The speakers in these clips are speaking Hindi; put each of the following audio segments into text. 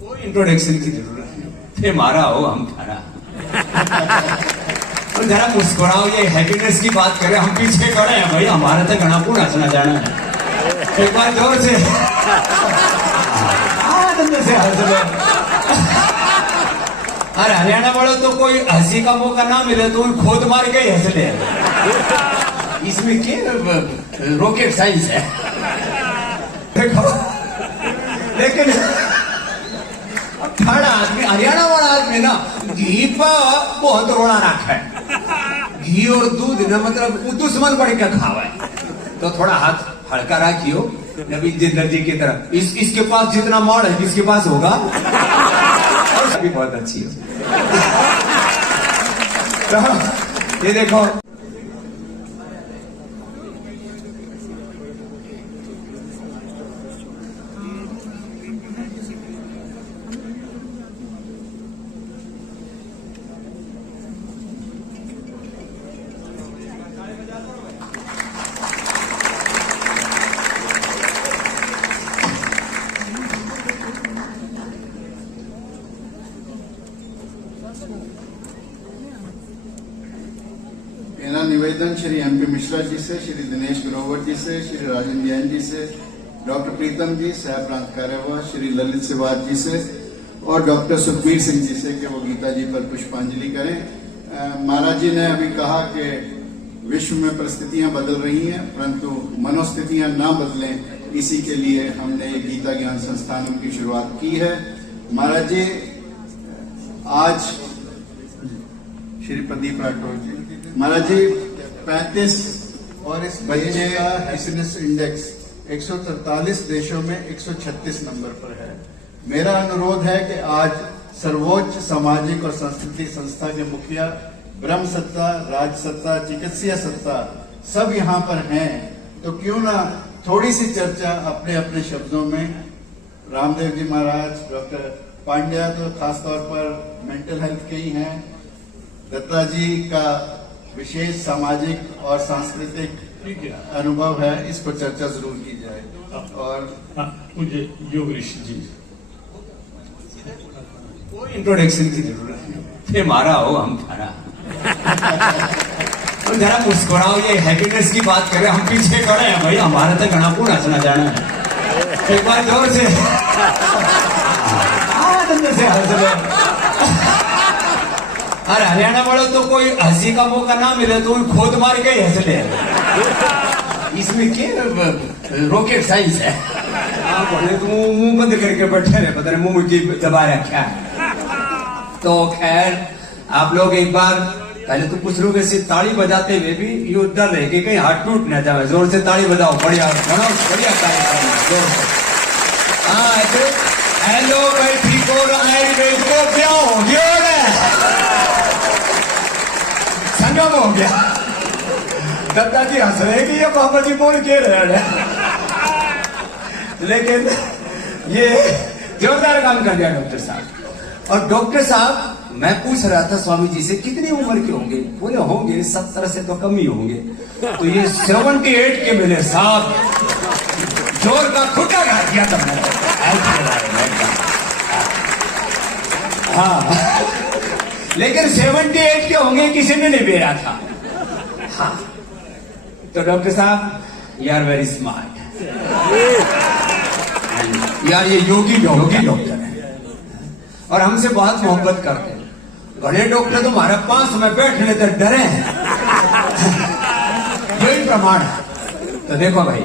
कोई इंट्रोडक्शन की जरूरत नहीं, थे मारा हो हम थारा। तो जरा मुस्कुराओ, ये हैप्पीनेस की बात करें, हम पीछे खड़े हैं भाई, हमारा तो गणापुर हंसना जाना है। एक बार जोर से आनंद से हंस लो। अरे हरियाणा वालों तो कोई हंसी का मौका ना मिले तो खोद मार के ही हंस ले, इसमें क्या रॉकेट साइंस है। देखो लेकिन ठाड़ा आदमी, हरियाणा वाला आदमी ना घी पर बहुत रोड़ा रखा है, घी और दूध ना मतलब दुश्मन बढ़ के खावा है। तो थोड़ा हाथ हल्का रखियो नबी जिंदर जी की तरफ, इसके पास जितना मॉड है किसके पास होगा, और सभी बहुत अच्छी हो। तो ये देखो मेरा निवेदन श्री एमपी मिश्रा जी से, श्री दिनेश ग्रोवर जी से, श्री राजन जैन जी से, डॉक्टर प्रीतम जी, सह प्रांत कार्यवाह श्री ललित सिवाज जी से और डॉक्टर सुखबीर सिंह जी से कि वो गीता जी पर पुष्पांजलि करें। महाराज जी ने अभी कहा कि विश्व में परिस्थितियां बदल रही हैं, परंतु मनोस्थितियां ना बदलें, इसी के लिए हमने ये गीता ज्ञान संस्थान की शुरुआत की है। महाराज जी आज श्री प्रदीप राठौर जी, महाराज जी 35 और इस बच्चे का हैप्पीनेस इंडेक्स 143 देशों में 136 नंबर पर है। मेरा अनुरोध है कि आज सर्वोच्च सामाजिक और सांस्कृतिक संस्था के मुखिया, ब्रह्म सत्ता, राज सत्ता, चिकित्सीय सत्ता सब यहाँ पर हैं, तो क्यों ना थोड़ी सी चर्चा अपने अपने शब्दों में। रामदेव जी महाराज, डॉक्टर पांड्या तो खासतौर पर मेंटल हेल्थ के ही हैं, दत्ता जी का विशेष सामाजिक और सांस्कृतिक अनुभव है, इस पर चर्चा जरूर की जाए। और मुझे योगेश जी, कोई इंट्रोडक्शन की जरूरत नहीं, थे मारा हो हम थारा। तो जरा मुस्कुराओ, ये हैप्पीनेस की बात करें, हम पीछे खड़े हैं भाई, हमारा तो गणापुर हंसना जाना है। एक बार जोर से आनंद से हंस लो। अरे हरियाणा वालों तो कोई हंसी का मौका ना मिले तो खोद मार के ही हंस ले, इसमें क्या रॉकेट साइंस है। तो मुंह बंद करके बैठे रहे, पता नहीं मुंह की दबा रखा है। तो खैर आप लोग एक बार पहले तो कुछ लोग ऐसे ताली बजाते हुए भी ये डर रहे कि कहीं हाथ टूट न जाए, जोर से ताली बजाओ, बढ़िया बढ़िया ताली। हाँ हेलो भाई, ठीक हो रहा है को क्या हो गया, संगम हो गया। दत्ता जी हंस रहे कि ये बाबा जी बोल के रहे हैं, लेकिन ये जोरदार काम कर दिया डॉक्टर साहब। और डॉक्टर साहब, मैं पूछ रहा था स्वामी जी से कितनी उम्र के होंगे, बोले होंगे 70 से तो कम ही होंगे। तो ये 78 के मिले साहब, जोर का खुटा गा दिया तुमने। हाँ लेकिन 78 के होंगे किसी ने नहीं बेरा था। हाँ तो डॉक्टर साहब यू आर वेरी स्मार्ट यार, ये योगी डॉक्टर है और हमसे बहुत मोहब्बत करते हैं। बड़े डॉक्टर तो हमारे पास में बैठने तो डरे हैं, यही प्रमाण है। तो देखो भाई,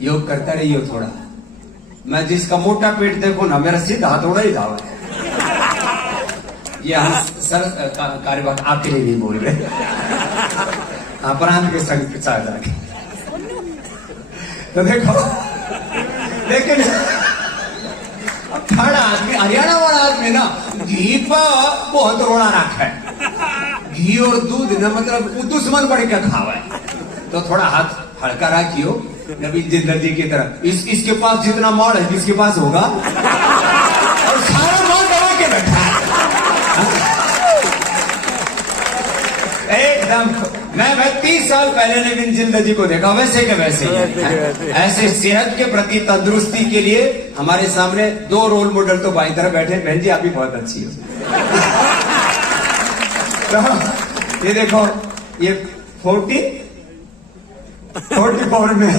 योग करता रहिए थोड़ा। मैं जिसका मोटा पेट देखो ना, मेरा सीधा हथौड़ा ही धावा है। ये सर कार्यवाह आपके लिए नहीं बोल रहे, अपराध के संग के साथ जाके। तो देखो लेकिन ठाड़ा आदमी, हरियाणा वाला आदमी ना घी पर बहुत रोड़ा रखा है, घी और दूध ना मतलब दुश्मन बढ़ के खावा है। तो थोड़ा हाथ हल्का रखियो नबी जिंदर जी की तरफ, इसके पास जितना मॉड है किसके पास होगा, और सारा मॉड दबा के बैठा है एकदम मैं 30 साल पहले लेकिन जिंदगी को देखा वैसे के वैसे ही है। ऐसे सेहत के प्रति तंदुरुस्ती के लिए हमारे सामने 2 रोल मॉडल तो बाई तरफ बैठे। बहन जी आप भी बहुत अच्छी हो। तो ये देखो ये 44 में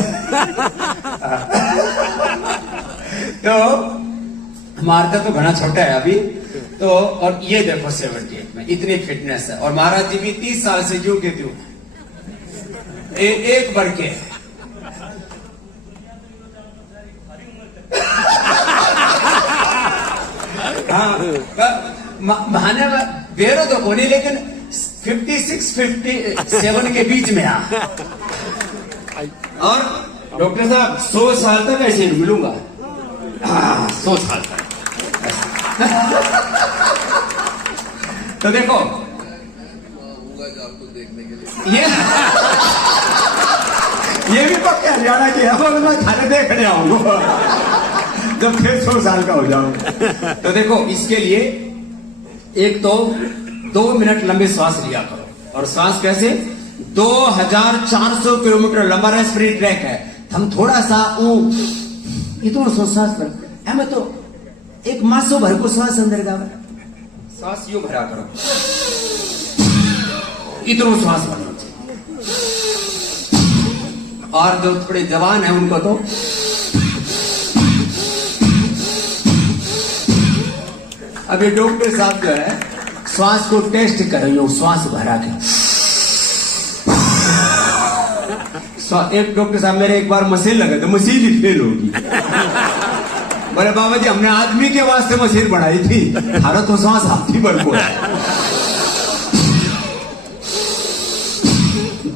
तो हमारा तो घना छोटा है अभी तो। और ये देखो 78 में इतनी फिटनेस है। और महाराज जी भी 30 साल से जो के त्यों एक बढ़ के हाँ बहाने बेरो तो कोनी लेकिन 56-57 के बीच में आ। और डॉक्टर साहब 100 साल तक ऐसे मिलूंगा। 100 साल तक तो देखो ये भी पक्के हरियाणा की है। मैं खाने देखने आऊंगा जब फिर 100 साल का हो जाऊंगा। तो देखो इसके लिए एक तो 2 मिनट लंबे श्वास लिया करो। और श्वास कैसे 2400 किलोमीटर लंबा रेस्पिरेटरी ट्रैक है। हम थोड़ा सा इतना श्वास पर हमें तो एक मासो भर को श्वास अंदर जावे। श्वास यूं भरा करो इतना श्वास भरना चाहिए। और जो थोड़े जवान है उनको तो अभी डॉक्टर साहब जो है श्वास को टेस्ट करेंगे। श्वास भरा के एक डॉक्टर साहब मेरे एक बार मशीन लगे तो मशीन ही फेल होगी। बोले बाबा जी हमने आदमी के वास्ते मशीन बनाई थी हमारा तो श्वास हाथी बल को है।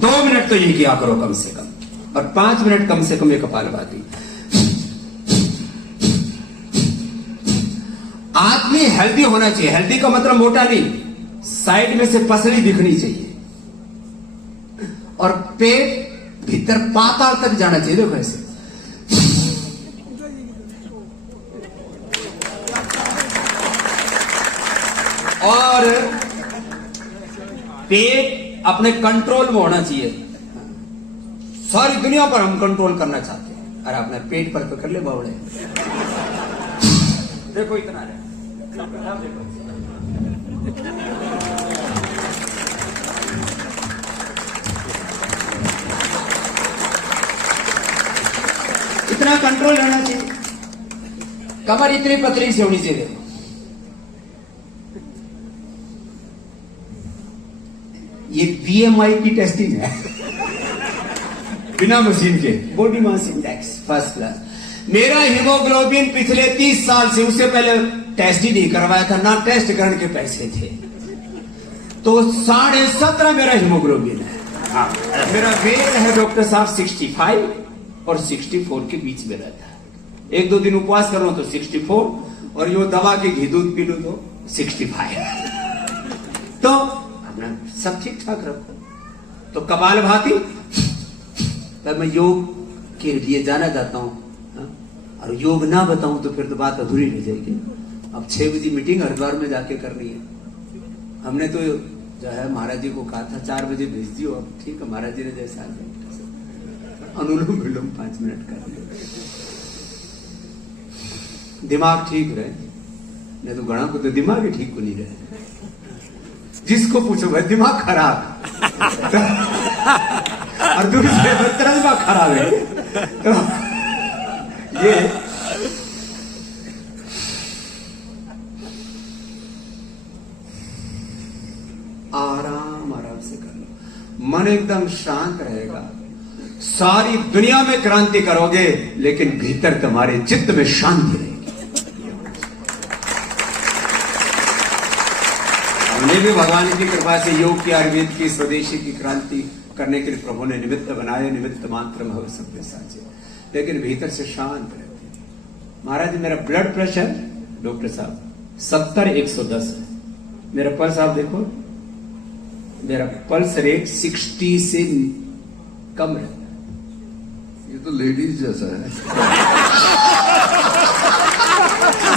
2 मिनट तो ये किया करो कम से कम। और 5 मिनट कम से कम ये कपालभाति। आदमी हेल्दी होना चाहिए। हेल्दी का मतलब मोटा नहीं, साइड में से पसली दिखनी चाहिए और पेट भीतर पाताल तक जाना चाहिए। देखो ऐसे और पेट अपने कंट्रोल में होना चाहिए। सारी दुनिया पर हम कंट्रोल करना चाहते हैं और अपने पेट पर पकड़ ले बावड़े। देखो इतना है। इतना कंट्रोल रहना चाहिए। कमर इतनी पतली से होनी चाहिए। ये बीएमआई की टेस्टिंग है बिना मशीन के। Body mass index first class. मेरा हीमोग्लोबिन पिछले 30 साल से उससे पहले टेस्ट ही नहीं करवाया था ना टेस्ट करने के पैसे थे तो 17.5 मेरा हीमोग्लोबिन है। हाँ। मेरा वेट है डॉक्टर साहब 65 और 64 के बीच में रहता है। 1-2 दिन उपवास करो तो 64 और यो दवा के घी दूध पी लो तो 65। तो अपना सब ठीक ठाक रखो। तो कपालभाति तब मैं योग के लिए जाना चाहता हूं और योग ना बताऊं तो फिर तो बात अधूरी रह जाएगी। अब 6 बजे मीटिंग हरिद्वार में जाके करनी है। हमने तो जो है महाराज जी को कहा था 4 बजे भेज दियो। अब ठीक है महाराज जी ने जैसा अनुलोम विलोम 5 मिनट कर लिया। दिमाग ठीक रहे नहीं तो घड़ा को तो दिमाग ही ठीक को नहीं रहे। जिसको पूछो भाई दिमाग खराब और दूसरे तेरा दिमाग खराब है तो ये आराम आराम से कर लो। मन एकदम शांत रहेगा। सारी दुनिया में क्रांति करोगे लेकिन भीतर तुम्हारे चित्त में शांति रहेगी। हमने भी भगवान की कृपा से योग की आयुर्वेद की स्वदेशी की क्रांति करने के लिए प्रभु ने निमित्त बनाए। निमित्त मात्र में हो सकते साचे लेकिन भीतर से शांत रहते। महाराज मेरा ब्लड प्रेशर डॉक्टर साहब 70/110 है। मेरा पल्स आप देखो मेरा पल्स रेट 60 से कम रहता है। ये तो लेडीज जैसा है।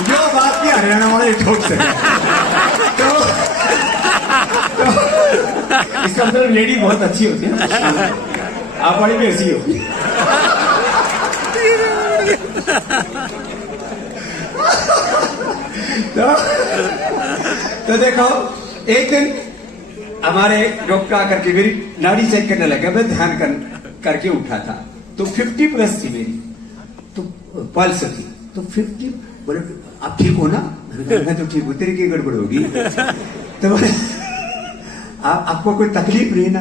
जो बात की हरियाणा वाले ठोक सके तो इसका मतलब लेडी बहुत अच्छी होती है ना, आप वाली भी ऐसी होगी। तो देखो एक दिन हमारे डॉक्टर आकर के मेरी नाड़ी चेक करने लगा, मैं ध्यान करके उठा था तो 50+ थी मेरी, तो पल्स थी तो 50। बोले आप ठीक हो ना? मैं तो ठीक हूँ, तेरी की गड़बड़ होगी? तो बोले आपको कोई तकलीफ नहीं ना?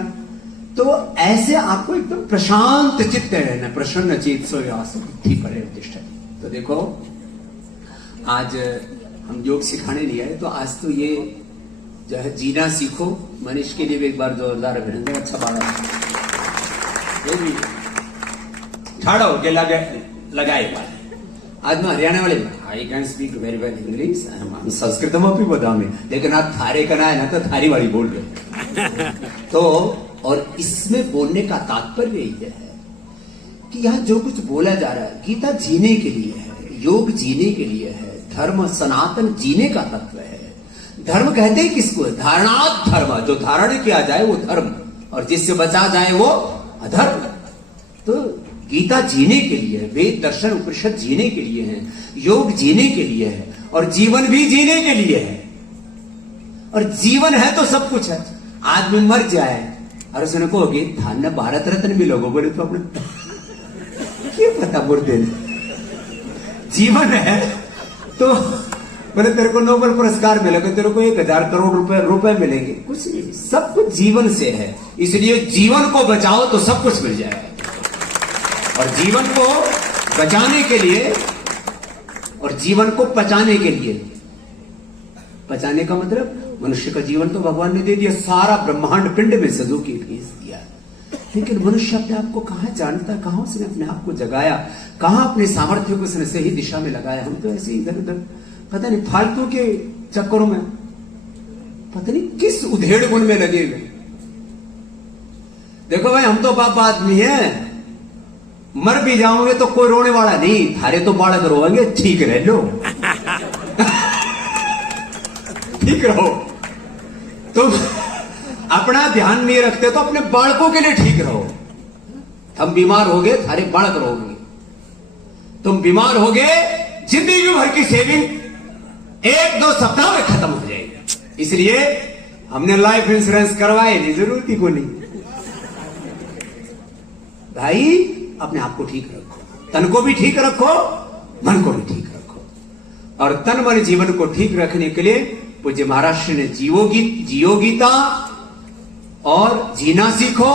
तो ऐसे आपको एकदम प्रशांत चित्त रहना, प्रसन्न चित्त सोयासुद्धि परे तिष्ठति। तो देखो आज हम योग सिखाने नहीं आए, तो आज तो ये जो है जीना सीखो, मनीष के लिए भी एक बार जोरदार अभिनंदन। अच्छा बात ठाड़ा होके लगाए बात। आज मैं हरियाणा वाले I can speak very well English, Sanskrit में भी बदामी, लेकिन आप थारे का ना है ना तो थारी वाली बोल रहे। तो और इसमें बोलने का तात्पर्य यही है कि यहाँ जो कुछ बोला जा रहा है गीता जीने के लिए है, योग जीने के लिए है, धर्म सनातन जीने का तत्व है। धर्म कहते ही किसको है? धारणात् धर्म, जो धारण किया जाए वो धर्म, और जिससे बचा जाए वो अधर्म। तो गीता जीने के लिए है, वेद दर्शन उपनिषद जीने के लिए है, योग जीने के लिए है, और जीवन भी जीने के लिए है। और जीवन है तो सब कुछ है। आदमी मर जाए और उसने कहोगे धन्य भारत रत्न मिलोगे, बोले तो अपने क्या पता मुर्दे जीवन है तो बोले तेरे को नोबेल पुरस्कार मिलेगा, तेरे को 1000 करोड़ रुपए मिलेंगे, कुछ नहीं, सब कुछ जीवन से है। इसलिए जीवन को बचाओ तो सब कुछ मिल जाएगा। और जीवन को बचाने के लिए और जीवन को पचाने के लिए, पचाने का मतलब मनुष्य का जीवन तो भगवान ने दे दिया, सारा ब्रह्मांड पिंड में सजो के भेज दिया, लेकिन मनुष्य अपने आप को कहां जानता, कहां उसने अपने आप को जगाया, कहां अपने सामर्थ्य को उसने सही दिशा में लगाया। हम तो ऐसे इधर उधर पता नहीं फालतू के चक्करों में, पता नहीं किस उधेड़ गुण में लगे हुए। देखो भाई, हम तो बाप आदमी है, मर भी जाओगे तो कोई रोने वाला नहीं, थारे तो बालक रोएंगे, ठीक रह लो। ठीक रहो। तुम अपना ध्यान नहीं रखते तो अपने बालकों के लिए ठीक रहो। हम बीमार हो गए, थारे बालक रहोगे। तुम बीमार हो गए, जिंदगी भर की सेविंग 1-2 सप्ताह में खत्म हो जाएगी। इसलिए हमने लाइफ इंश्योरेंस करवाए नहीं, जरूरत ही को नहीं। भाई अपने आप को ठीक रखो, तन को भी ठीक रखो, मन को भी ठीक रखो। और तन मन जीवन को ठीक रखने के लिए पूज्य महाराज ने जियो गीता और जीना सीखो,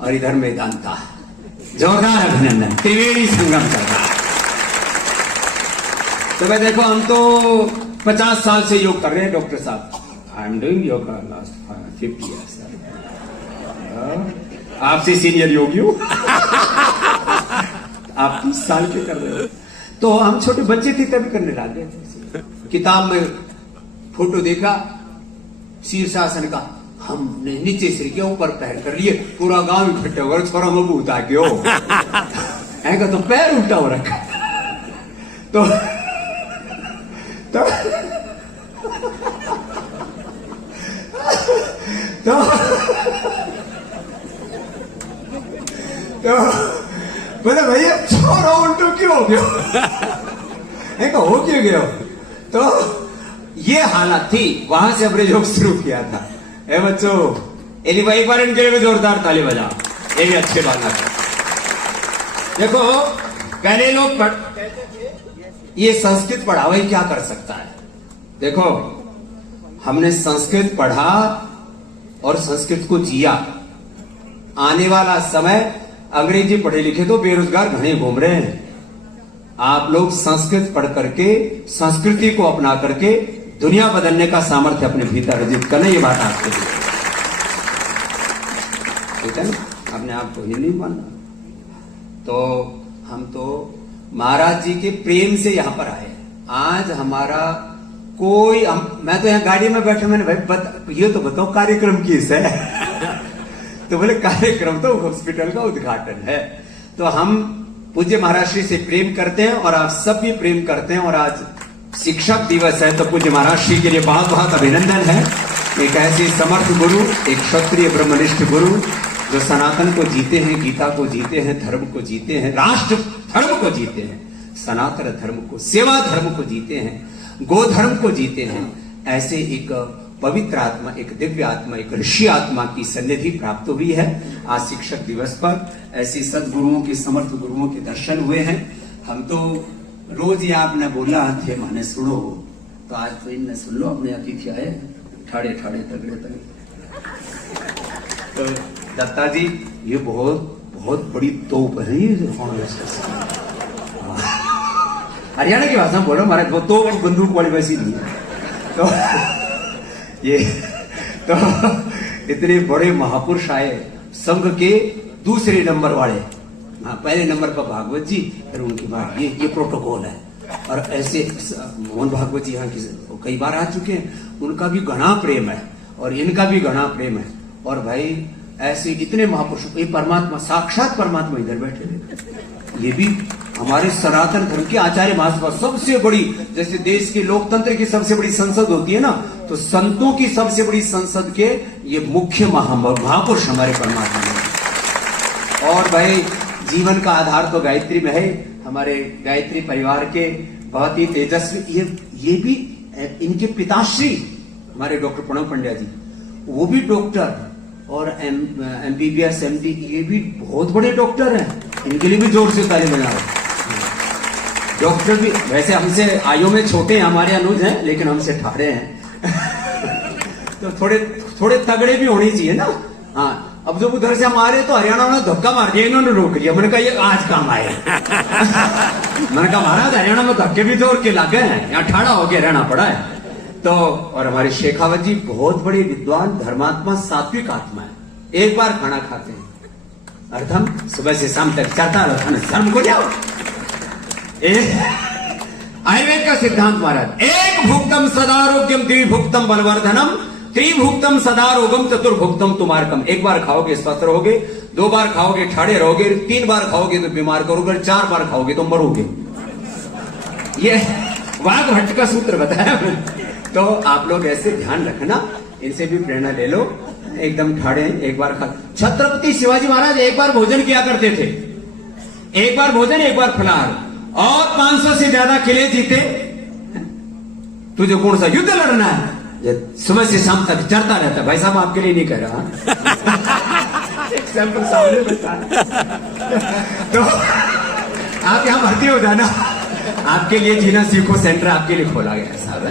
और इधर वेदांता। जोरदार अभिनंदन, त्रिवेणी संगम कर रहा है। तो भाई देखो, हम तो 50 साल से योग कर रहे हैं डॉक्टर साहब। I am doing yoga last 50 years. आपसे सीनियर योगी हूं। आप 30 साल के कर रहे हो। तो हम छोटे बच्चे थे तभी करने लगे थे। किताब में फोटो देखा शीर्षासन का, हमने नीचे सिर के ऊपर पैर कर लिए, पूरा गांव इकट्ठे हो गए, छोरा में बूता क्यों ऐसा तो पैर उल्टा हो रखा। तो बोले भैया छोरा उल्टो क्यों हो गया? हो क्यों गया? तो ये हालत थी, वहां से हमने योग शुरू किया था। ए बच्चों, एक बार इनके लिए जोरदार ताली बजा, ये भी अच्छे बात है। देखो पहले लोग ये संस्कृत पढ़ा हुआ क्या कर सकता है? देखो हमने संस्कृत पढ़ा और संस्कृत को जिया। आने वाला समय अंग्रेजी पढ़े लिखे तो बेरोजगार घने घूम रहे हैं। आप लोग संस्कृत पढ़ करके, संस्कृति को अपना करके दुनिया बदलने का सामर्थ्य अपने भीतर अर्जित करना, ये बात आपके लिए ठीक है ना? अपने आप को ही नहीं मानना। तो हम तो महाराज जी के प्रेम से यहां पर आए। आज हमारा कोई मैं तो यहां गाड़ी में बैठे, मैंने भाई ये तो बताओ कार्यक्रम किस है? तो बोले कार्यक्रम तो हॉस्पिटल का उद्घाटन है। तो हम पूज्य महाराज श्री से प्रेम करते हैं और आप सब भी प्रेम करते हैं। और आज शिक्षक दिवस है तो पूज्य महाराज श्री के लिए बहुत बहुत अभिनंदन है एक ऐसे समर्थ गुरु, एक क्षत्रिय ब्रह्मनिष्ठ गुरु जो सनातन को जीते हैं, गीता को जीते हैं, धर्म को जीते हैं, राष्ट्र धर्म को जीते हैं, सनातन धर्म को, सेवा धर्म को जीते हैं, गोधर्म को जीते हैं। ऐसे एक पवित्र आत्मा, एक दिव्य आत्मा, एक ऋषि आत्मा की सन्निधि प्राप्त हुई है। आज शिक्षक दिवस पर ऐसे सदगुरुओं के, समर्थ गुरुओं के दर्शन हुए हैं। हम तो रोज ही आपने बोला थे माने सुनो, तो आज तो इनने सुन लो, अपने अतिथि आए ठाड़े ठाड़े तगड़े तगड़े। तो दत्ता जी ये बहुत बड़ी तोप है ये हरियाणा की भाषा में बोलो, हमारे वो तोप बंदूक वाली वैसी नहीं है। तो ये तो इतने बड़े महापुरुष आए, संघ के दूसरे नंबर वाले। हाँ, पहले नंबर पर भागवत जी, फिर उनकी बात, ये प्रोटोकॉल है। और ऐसे मोहन भागवत जी यहाँ की कई बार आ चुके हैं, उनका भी घना प्रेम है और इनका भी घना प्रेम है। और भाई ऐसे इतने महापुरुष, ये परमात्मा, साक्षात परमात्मा इधर बैठे हैं। ये भी हमारे सनातन धर्म के आचार्य महासभा, सबसे बड़ी, जैसे देश के लोकतंत्र की सबसे बड़ी संसद होती है ना, तो संतों की सबसे बड़ी संसद के ये मुख्य महापुरुष हमारे परमात्मा है। और भाई जीवन का आधार तो गायत्री में है। हमारे गायत्री परिवार के बहुत ही तेजस्वी, ये भी इनके पिताश्री हमारे डॉक्टर प्रणव पंड्या जी, वो भी डॉक्टर और MBBS MD, ये भी बहुत बड़े डॉक्टर हैं। इनके लिए भी जोर से ताली बजाओ। डॉक्टर भी वैसे हमसे आयु में छोटे हैं, हमारे अनुज हैं, लेकिन हमसे ठाड़े हैं। तो थोड़े तगड़े भी होने चाहिए ना। हाँ, अब जब उधर से हम आ रहे तो हरियाणा में धक्का मार दिया, इन्होंने रोक लिया। मैंने कहा ये आज काम आए। मैंने कहा महाराज हरियाणा में धक्के भी जोर के लगे हैं, यहाँ ठाड़ा होके रहना पड़ा है। तो और हमारे शेखावत जी बहुत बड़े विद्वान, धर्मात्मा, सात्विक आत्मा है। एक बार खाना खाते हैं, अर्थम सुबह से शाम तक चलता रहता है, शर्म को जाओ। आयुर्वेद का सिद्धांत महाराज, एक भुक्तम सदारोग्यम, द्विभुक्तम बलवर्धनम, त्रिभुक्तम सदारोगम, चतुर्भुक्तम तुमार्कम। एक बार खाओगे स्वस्थ रहोगे, 2 बार खाओगे ठाड़े रहोगे, 3 बार खाओगे तो बीमार करोगे, 4 बार खाओगे तो मरोगे। ये वाघ भट्ट का सूत्र बताया। तो आप लोग ऐसे ध्यान रखना, इनसे भी प्रेरणा ले लो। एकदम ठाड़े, एक बार खा। छत्रपति शिवाजी महाराज एक बार भोजन किया करते थे, एक बार भोजन, एक बार फलाहार, और 500 से ज्यादा किले जीते। तुझे कौन सा युद्ध लड़ना है? सुबह से शाम तक चढ़ता रहता। भाई साहब आपके लिए नहीं कह रहा, एग्जाम्पल सामने बता। तो आप यहां भर्ती हो जाना, आपके लिए जीना सीखो सेंटर आपके लिए खोला गया है साहब।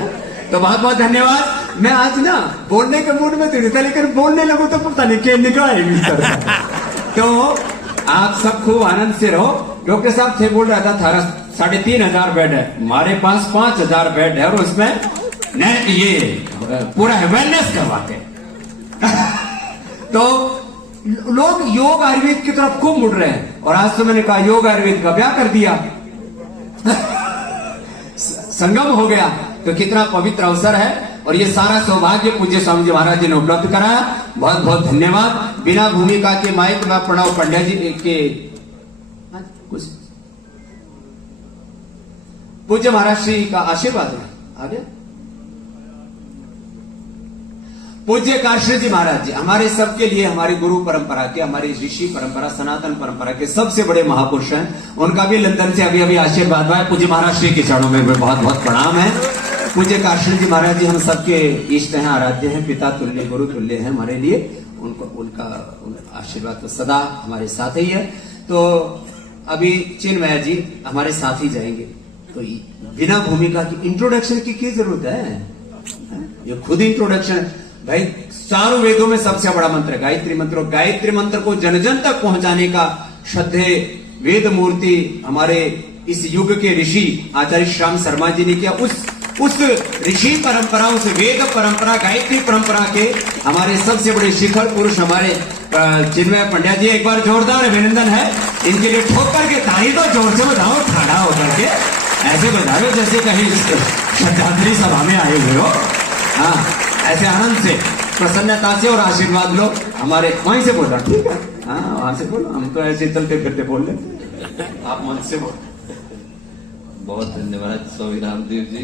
तो बहुत बहुत धन्यवाद। मैं आज ना बोलने के मूड में तो नहीं था, लेकिन बोलने लगो तो पता नहीं क्या निकला है। तो आप सब खूब आनंद से रहो। डॉक्टर साहब थे बोल रहा था, 3,500 बेड है, हमारे पास 5,000 बेड है, और उसमें ये पूरा वेलनेस करवाते। तो लोग योग आयुर्वेद की तरफ खूब मुड़ रहे हैं। और आज तो मैंने कहा योग आयुर्वेद का ब्याह कर दिया, संगम हो गया। तो कितना पवित्र अवसर है, और ये सारा सौभाग्य पूज्य स्वामी जी महाराज जी ने उपलब्ध कराया। बहुत बहुत धन्यवाद। बिना भूमिका के माइक में प्रणव पंड्या जी के कुछ पूज्य महाराज श्री का आशीर्वाद है। आगे पूज्य काश्री जी महाराज जी हमारे सबके लिए, हमारी गुरु परंपरा के, हमारी ऋषि परंपरा, सनातन परंपरा के सबसे बड़े महापुरुष हैं। उनका भी लंदन से अभी अभी आशीर्वाद हुआ है। पूज्य महाराज श्री के चरणों में बहुत बहुत प्रणाम है। पूज्य काश्री जी महाराज जी हम सबके इष्ट हैं, आराध्य हैं, पिता तुल्य, गुरु तुल्य हैं हमारे लिए। उनका आशीर्वाद तो सदा हमारे साथ ही है। तो अभी चिन्मय जी हमारे साथ ही जाएंगे। तो बिना भूमिका की इंट्रोडक्शन की क्या जरूरत है? ये खुद इंट्रोडक्शन भाई। चारों वेदों में सबसे बड़ा मंत्र गायत्री मंत्र, गायत्री मंत्र को जन जन तक पहुंचाने का श्रद्धेय वेद मूर्ति हमारे इस युग के ऋषि आचार्य श्याम शर्मा जी ने किया। उस ऋषि परंपरा, उस वेद परंपरा, गायत्री परंपरा के हमारे सबसे बड़े शिखर पुरुष हमारे चिन्मय पंड्या जी। एक बार जोरदार अभिनंदन है इनके लिए। ठोकर के ताली तो जोर से बजाओ, ठाड़ा होकर के ऐसे बजाओ जैसे कहीं श्रद्धांजलि सभा में आए हुए हो। हाँ, ऐसे आनंद से, प्रसन्नता से और आशीर्वाद लो। हमारे वहीं से बोल रहा, ठीक है? हाँ, वहां से बोलो, हम तो ऐसे चलते फिरते बोल लेते, आप मन से बोलो। बहुत धन्यवाद स्वामी रामदेव जी।